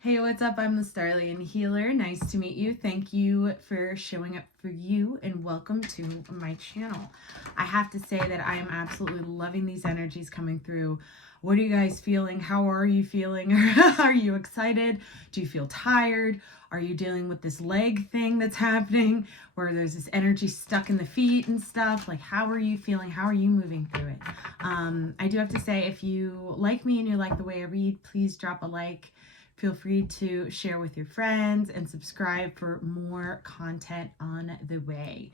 Hey, what's up? I'm the Starlian Healer. Nice to meet you. Thank you for showing up for you and welcome to my channel. I have to say that I am absolutely loving these energies coming through. What are you guys feeling? How are you feeling? Are you excited? Do you feel tired? Are you dealing with this leg thing that's happening where there's this energy stuck in the feet and stuff? Like, how are you feeling? How are you moving through it? I do have to say, if you like me and you like the way I read, please drop a like. Feel free to share with your friends and subscribe for more content on the way.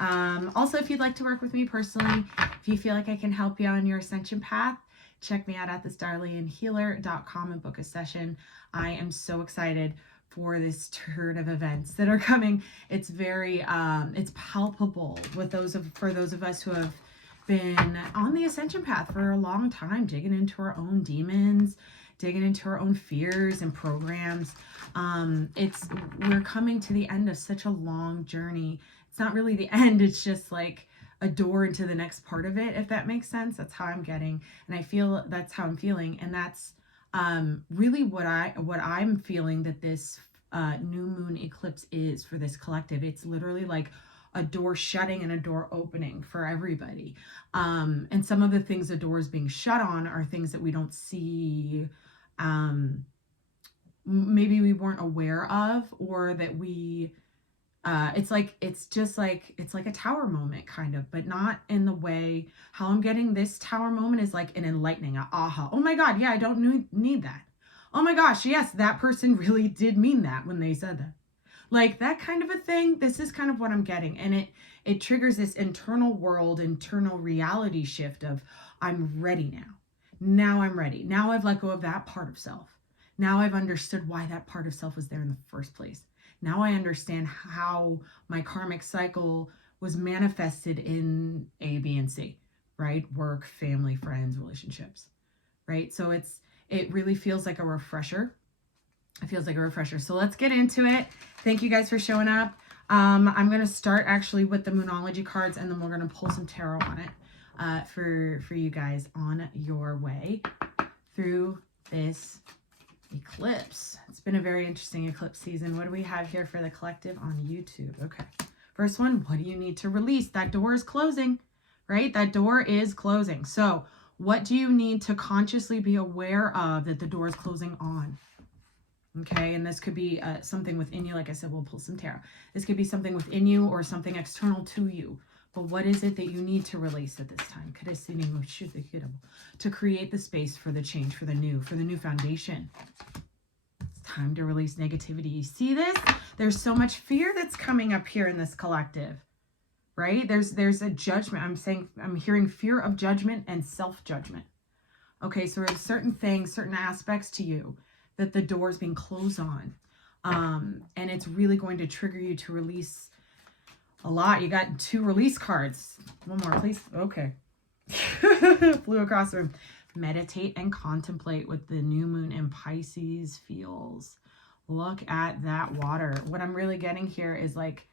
Also, if you'd like to work with me personally, if you feel like I can help you on your ascension path, check me out at thestarlianhealer.com and book a session. I am so excited for this turn of events that are coming. It's very, it's palpable with for those of us who have been on the ascension path for a long time, digging into our own demons, digging into our own fears and programs. We're coming to the end of such a long journey. It's not really the end, it's just like a door into the next part of it, if that makes sense. That's how I'm getting, and I feel that's how I'm feeling, and that's really what I'm feeling that this new moon eclipse is for this collective. It's literally like a door shutting and a door opening for everybody. And some of the things the door is being shut on are things that we don't see, maybe we weren't aware of, or that we it's like a tower moment kind of, but not in the way how I'm getting this tower moment is like an enlightening aha. Oh my God, yeah, I don't need that. Oh my gosh, yes, that person really did mean that when they said that. Like that kind of a thing. This is kind of what I'm getting, and it triggers this internal reality shift of I'm ready now. Now I'm ready. Now I've let go of that part of self. Now I've understood why that part of self was there in the first place. Now I understand how my karmic cycle was manifested in A, B, and C, right? Work, family, friends, relationships, right? So it really feels like a refresher. It feels like a refresher. So let's get into it. Thank you guys for showing up. I'm going to start actually with the Moonology cards, and then we're going to pull some tarot on it for you guys on your way through this eclipse. It's been a very interesting eclipse season. What do we have here for the collective on YouTube? Okay. First one, what do you need to release? That door is closing, right? That door is closing. So what do you need to consciously be aware of that the door is closing on? Okay, and this could be something within you. Like I said, we'll pull some tarot. This could be something within you or something external to you. But what is it that you need to release at this time? To create the space for the change, for the new foundation. It's time to release negativity. You see this? There's so much fear that's coming up here in this collective, right? There's a judgment. I'm hearing fear of judgment and self-judgment. Okay, so there's certain things, certain aspects to you that the door is being closed on. And it's really going to trigger you to release a lot. You got 2 release cards. One more, please. Okay. Flew across the room. Meditate and contemplate what the new moon in Pisces feels. Look at that water. What I'm really getting here is like,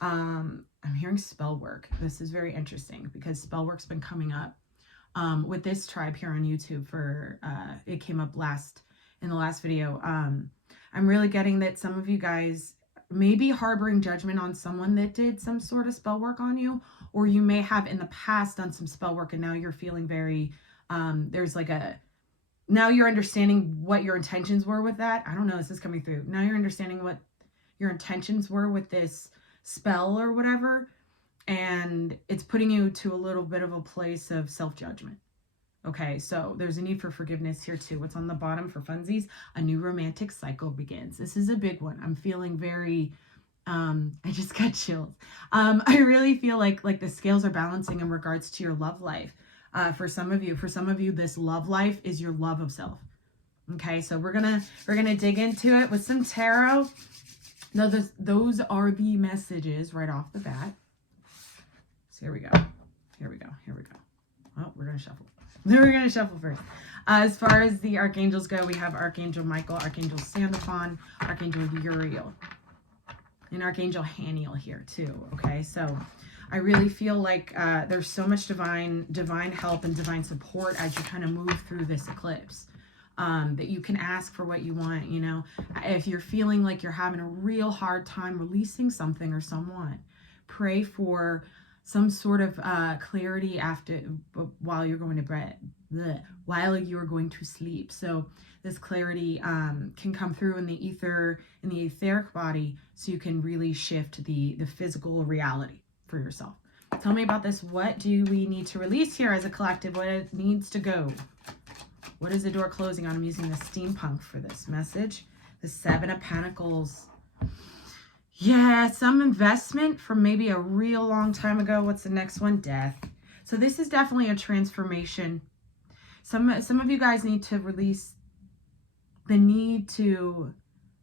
I'm hearing spell work. This is very interesting because spell work's been coming up with this tribe here on YouTube for, it came up in the last video. I'm really getting that some of you guys may be harboring judgment on someone that did some sort of spell work on you, or you may have in the past done some spell work and now you're feeling very, there's like now you're understanding what your intentions were with that. I don't know, this is coming through. Now you're understanding what your intentions were with this spell or whatever, and it's putting you to a little bit of a place of self-judgment. Okay, so there's a need for forgiveness here too. What's on the bottom for funsies? A new romantic cycle begins. This is a big one. I'm feeling very, I just got chills. I really feel like the scales are balancing in regards to your love life. For some of you, this love life is your love of self. Okay, so we're gonna dig into it with some tarot. Now, those are the messages right off the bat. So here we go. Oh, we're gonna shuffle. We're going to shuffle first. As far as the archangels go, we have Archangel Michael, Archangel Sandalphon, Archangel Uriel, and Archangel Haniel here too. Okay, so I really feel like there's so much divine help and divine support as you kind of move through this eclipse. that you can ask for what you want. You know, if you're feeling like you're having a real hard time releasing something or someone, pray for some sort of clarity after, while you're going to bed, while you're going to sleep. So this clarity can come through in the ether, in the etheric body, so you can really shift the physical reality for yourself. Tell me about this. What do we need to release here as a collective? What needs to go? What is the door closing on? I'm using the steampunk for this message. The Seven of Pentacles. Yeah, some investment from maybe a real long time ago. What's the next one? Death. So this is definitely a transformation. Some of you guys need to release the need to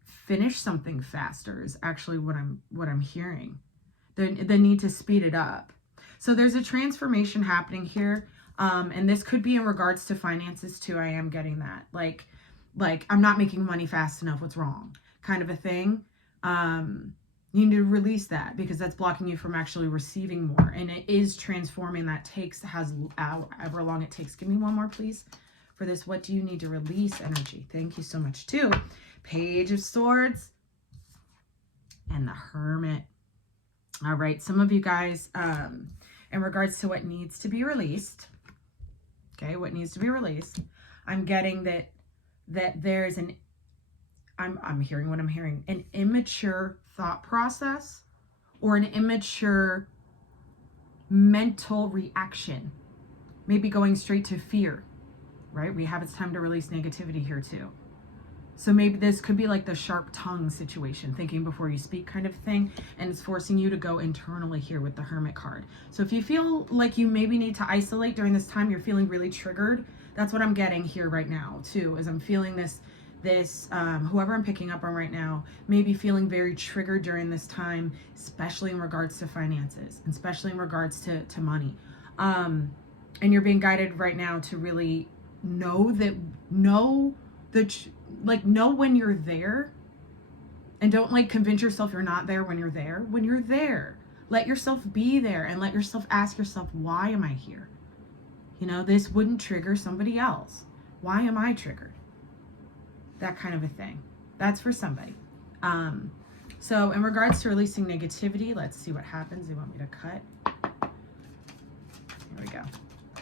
finish something faster is actually what I'm hearing. The need to speed it up. So there's a transformation happening here. And this could be in regards to finances too. I am getting that. Like I'm not making money fast enough. What's wrong? Kind of a thing. You need to release that because that's blocking you from actually receiving more. And it is transforming. That has however long it takes. Give me one more, please, for this. What do you need to release? Energy. Thank you so much too. Page of Swords and the Hermit. All right. Some of you guys, in regards to what needs to be released. Okay. What needs to be released. I'm getting that there's I'm hearing what I'm hearing, an immature thought process or an immature mental reaction, maybe going straight to fear, right? We have it's time to release negativity here too. So maybe this could be like the sharp tongue situation, thinking before you speak kind of thing, and it's forcing you to go internally here with the Hermit card. So if you feel like you maybe need to isolate during this time, you're feeling really triggered, that's what I'm getting here right now too, is I'm feeling this whoever I'm picking up on right now may be feeling very triggered during this time, especially in regards to finances, and especially in regards to money. And you're being guided right now to really know when you're there, and don't like convince yourself you're not there when you're there. When you're there, let yourself be there and let yourself ask yourself, why am I here? You know, this wouldn't trigger somebody else. Why am I triggered? That kind of a thing. That's for somebody. So in regards to releasing negativity, let's see what happens. They want me to cut. Here we go.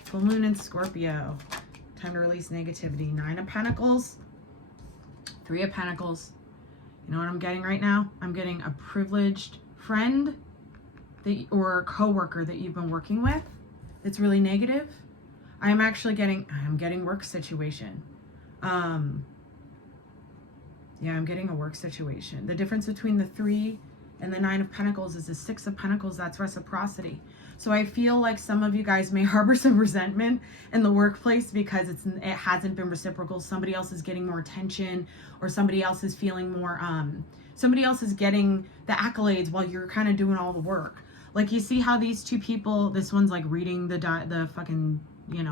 Full moon in Scorpio. Time to release negativity. 9 of Pentacles. 3 of Pentacles. You know what I'm getting right now? I'm getting a privileged friend or coworker that you've been working with that's really negative. I'm getting work situation. Yeah, I'm getting a work situation. The difference between the 3 and the 9 of Pentacles is the 6 of Pentacles. That's reciprocity. So I feel like some of you guys may harbor some resentment in the workplace because it hasn't been reciprocal. Somebody else is getting more attention, or somebody else is feeling more, somebody else is getting the accolades while you're kind of doing all the work. Like, you see how these two people, this one's like reading the fucking,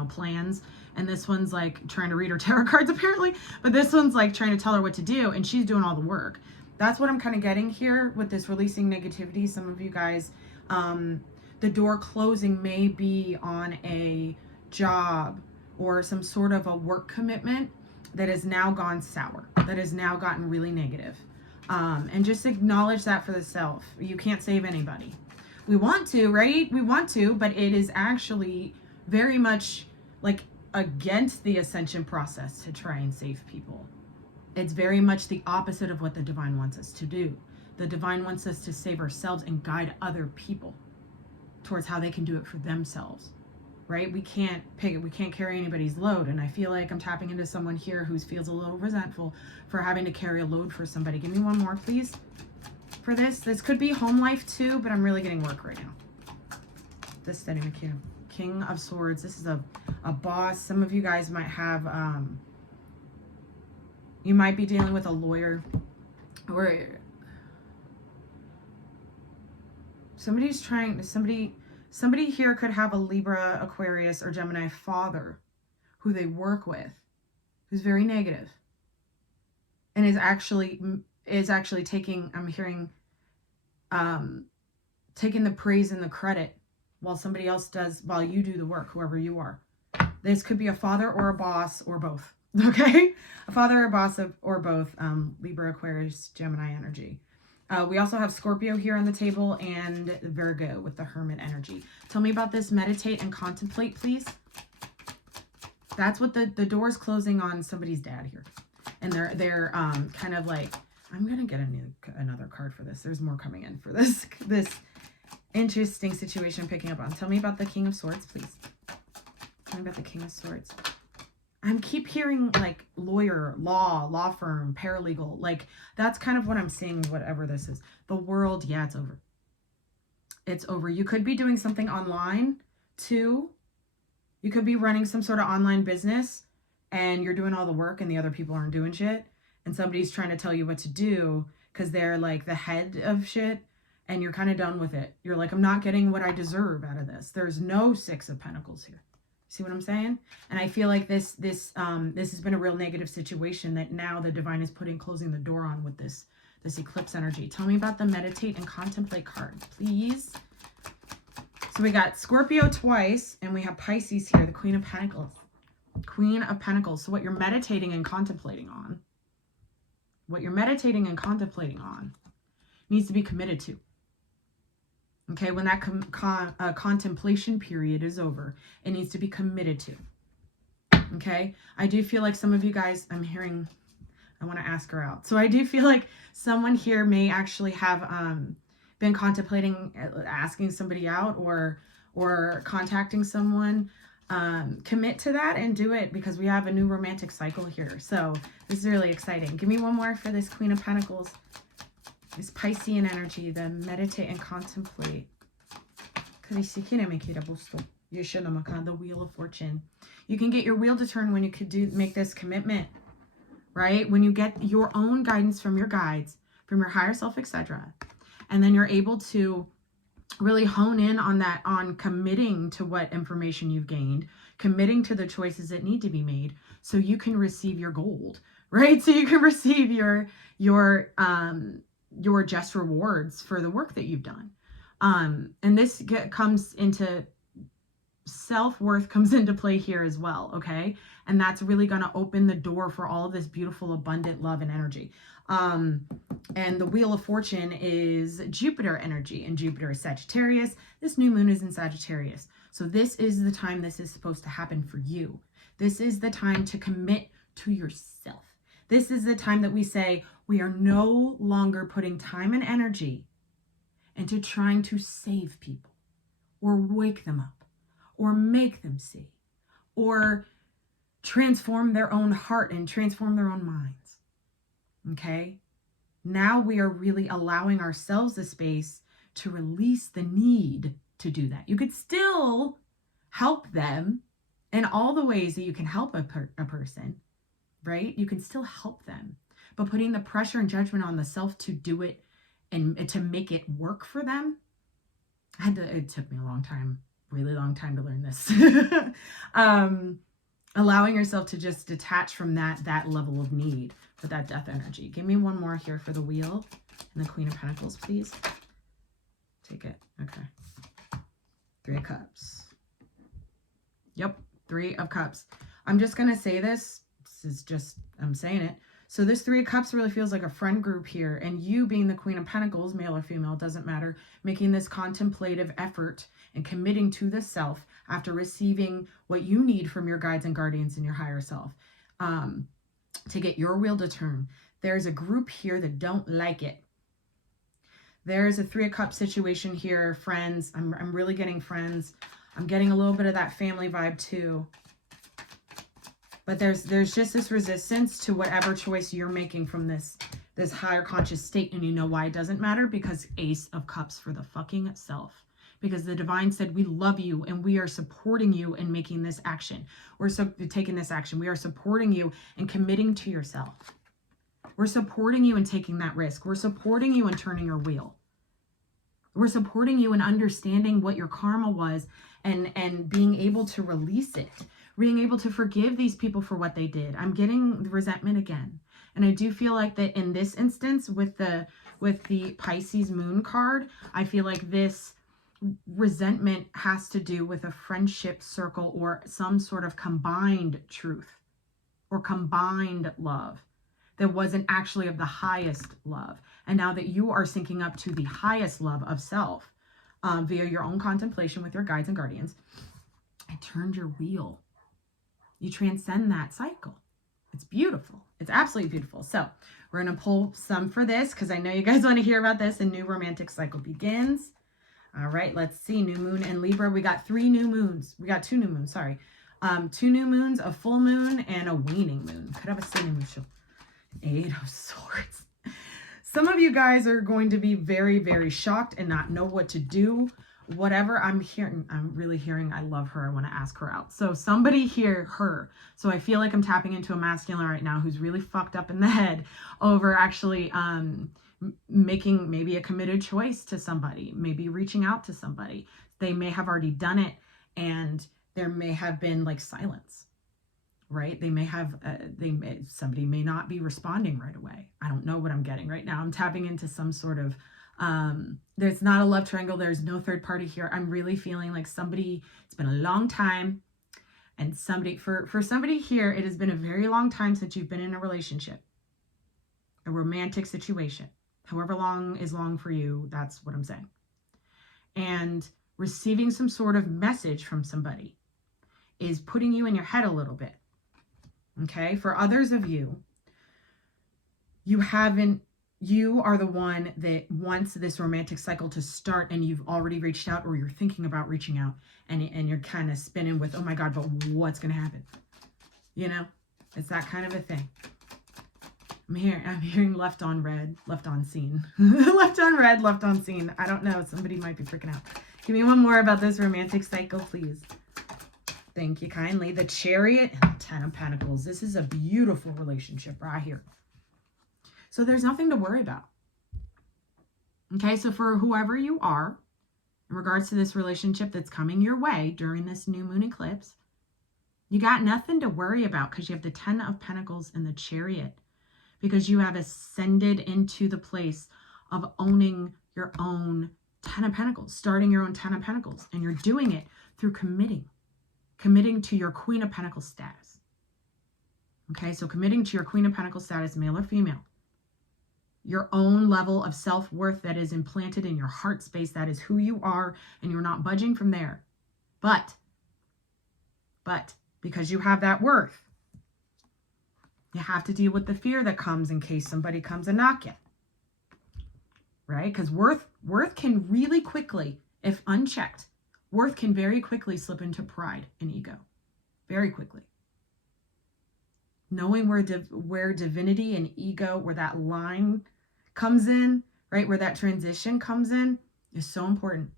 plans, and this one's like trying to read her tarot cards apparently, but this one's like trying to tell her what to do, and she's doing all the work. That's what I'm kind of getting here with this releasing negativity. Some of you guys, the door closing may be on a job or some sort of a work commitment that has now gone sour, that has now gotten really negative. And just acknowledge that for the self. You can't save anybody. We want to, right? We want to, but it is actually very much like against the ascension process to try and save people. It's very much the opposite of what the divine wants us to do. The divine wants us to save ourselves and guide other people towards how they can do it for themselves, right? We can't carry anybody's load. And I feel like I'm tapping into someone here who feels a little resentful for having to carry a load for somebody. Give me one more, please, for this. This could be home life too, but I'm really getting work right now. This steady McHugh. King of Swords. This is a boss. Some of you guys might have, you might be dealing with a lawyer, or somebody here could have a Libra, Aquarius, or Gemini father who they work with, who's very negative, and is actually taking, I'm hearing, taking the praise and the credit while somebody else does, while you do the work, whoever you are. This could be a father or a boss or both. Okay? A father, a boss, or both. Libra, Aquarius, Gemini energy. We also have Scorpio here on the table and Virgo with the Hermit energy. Tell me about this meditate and contemplate, please. That's what the door is closing on somebody's dad here. And they're kind of like, I'm going to get another card for this. There's more coming in for this interesting situation I'm picking up on. Tell me about the King of Swords, please. Tell me about the King of Swords. I keep hearing like lawyer, law firm, paralegal. Like that's kind of what I'm seeing, whatever this is. The world, yeah, it's over. It's over. You could be doing something online too. You could be running some sort of online business and you're doing all the work and the other people aren't doing shit. And somebody's trying to tell you what to do because they're like the head of shit and you're kind of done with it. You're like, I'm not getting what I deserve out of this. There's no Six of Pentacles here. See what I'm saying? And I feel like this has been a real negative situation that now the divine is closing the door on with this eclipse energy. Tell me about the meditate and contemplate card, please. So we got Scorpio twice, and we have Pisces here, the Queen of Pentacles. Queen of Pentacles. So what you're meditating and contemplating on, needs to be committed to. Okay, when that contemplation period is over, it needs to be committed to. Okay, I do feel like some of you guys, I want to ask her out. So I do feel like someone here may actually have been contemplating asking somebody out or contacting someone. Commit to that and do it because we have a new romantic cycle here. So this is really exciting. Give me one more for this Queen of Pentacles. This Piscean energy, the meditate and contemplate. The Wheel of Fortune. You can get your wheel to turn when you could make this commitment, right? When you get your own guidance from your guides, from your higher self, etc. And then you're able to really hone in on that, on committing to what information you've gained, committing to the choices that need to be made so you can receive your gold, right? So you can receive your just rewards for the work that you've done. And this comes into self-worth comes into play here as well. Okay. And that's really going to open the door for all of this beautiful, abundant love and energy. And the Wheel of Fortune is Jupiter energy, and Jupiter is Sagittarius. This new moon is in Sagittarius. So this is the time this is supposed to happen for you. This is the time to commit to yourself. This is the time that we say we are no longer putting time and energy into trying to save people or wake them up or make them see or transform their own heart and transform their own minds. Okay? Now we are really allowing ourselves the space to release the need to do that. You could still help them in all the ways that you can help a person, right? You can still help them, but putting the pressure and judgment on the self to do it and to make it work for them, it took me a long time, really long time to learn this. Allowing yourself to just detach from that level of need for that death energy. Give me one more here for the Wheel and the Queen of Pentacles, please. Take it. Okay. 3 of Cups. Yep. 3 of Cups. I'm just going to say this. This is just, I'm saying it. So this 3 of Cups really feels like a friend group here. And you being the Queen of Pentacles, male or female, doesn't matter, making this contemplative effort and committing to the self after receiving what you need from your guides and guardians and your higher self to get your wheel to turn. There's a group here that don't like it. There's a 3 of Cups situation here, friends. I'm really getting friends. I'm getting a little bit of that family vibe too. But there's just this resistance to whatever choice you're making from this higher conscious state. And you know why it doesn't matter? Because Ace of Cups for the fucking self. Because the divine said, we love you and we are supporting you in making this action. We're taking this action. We are supporting you and committing to yourself. We're supporting you in taking that risk. We're supporting you in turning your wheel. We're supporting you in understanding what your karma was and being able to release it. Being able to forgive these people for what they did. I'm getting the resentment again. And I do feel like that in this instance with the Pisces moon card, I feel like this resentment has to do with a friendship circle or some sort of combined truth. or combined love that wasn't actually of the highest love. And now that you are syncing up to the highest love of self via your own contemplation with your guides and guardians, it turned your wheel. You transcend that cycle. It's beautiful. It's absolutely beautiful. So we're going to pull some for this because I know you guys want to hear about this. A new romantic cycle begins. All right, let's see. New moon and Libra. We got 3 new moons. We got 2 new moons, sorry. 2 new moons, a full moon, and a waning moon. Could have a sunny moon. 8 of Swords. Some of you guys are going to be very, very shocked and not know what to do. Whatever I'm really hearing, I love her. I want to ask her out. So somebody hear her. So I feel like I'm tapping into a masculine right now who's really fucked up in the head over actually making maybe a committed choice to somebody, maybe reaching out to somebody. They may have already done it and there may have been like silence, right? They may have, somebody may not be responding right away. I don't know what I'm getting right now. I'm tapping into some sort of, there's not a love triangle. There's no third party here. I'm really feeling like somebody, it's been a long time. And somebody, for somebody here, it has been a very long time since you've been in a relationship, a romantic situation. However long is long for you, that's what I'm saying. And receiving some sort of message from somebody is putting you in your head a little bit. Okay? For others of you, you are the one that wants this romantic cycle to start and you've already reached out or you're thinking about reaching out and you're kind of spinning with, oh my God, but what's going to happen? You know, it's that kind of a thing. I'm hearing left on red, left on scene. Left on red, left on scene. I don't know. Somebody might be freaking out. Give me one more about this romantic cycle, please. Thank you kindly. The Chariot and the 10 of Pentacles. This is a beautiful relationship right here. So there's nothing to worry about. Okay, so for whoever you are, in regards to this relationship that's coming your way during this new moon eclipse, you got nothing to worry about because you have the 10 of Pentacles and the Chariot. Because you have ascended into the place of owning your own 10 of Pentacles, starting your own 10 of Pentacles. And you're doing it through committing to your Queen of Pentacles status. Okay, so committing to your Queen of Pentacles status, male or female. Your own level of self-worth that is implanted in your heart space, that is who you are, and you're not budging from there. But because you have that worth, you have to deal with the fear that comes in case somebody comes and knock you. Right? Because worth can really quickly, if unchecked, worth can very quickly slip into pride and ego. Very quickly. Knowing where divinity and ego, where that line comes in, right? Where that transition comes in is so important.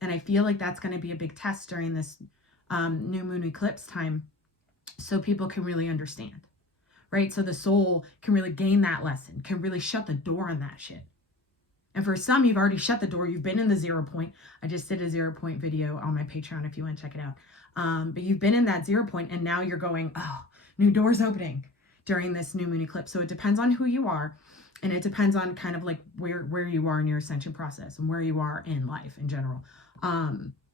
And I feel like that's going to be a big test during this new moon eclipse time so people can really understand. Right? So the soul can really gain that lesson, can really shut the door on that shit. And for some, you've already shut the door. You've been in the 0 point. I just did a 0 point video on my Patreon if you want to check it out. But you've been in that 0 point and now you're going, oh, new doors opening during this new moon eclipse. So it depends on who you are. And it depends on kind of like where you are in your ascension process and where you are in life in general.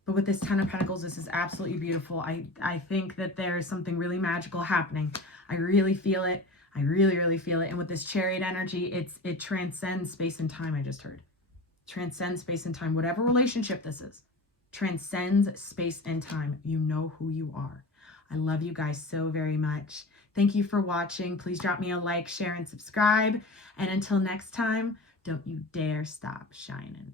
But with this 10 of Pentacles, this is absolutely beautiful. I think that there's something really magical happening. I really feel it. I really, really feel it. And with this Chariot energy, it transcends space and time, I just heard. Transcends space and time. Whatever relationship this is, transcends space and time. You know who you are. I love you guys so very much. Thank you for watching. Please drop me a like, share, and subscribe. And until next time, don't you dare stop shining.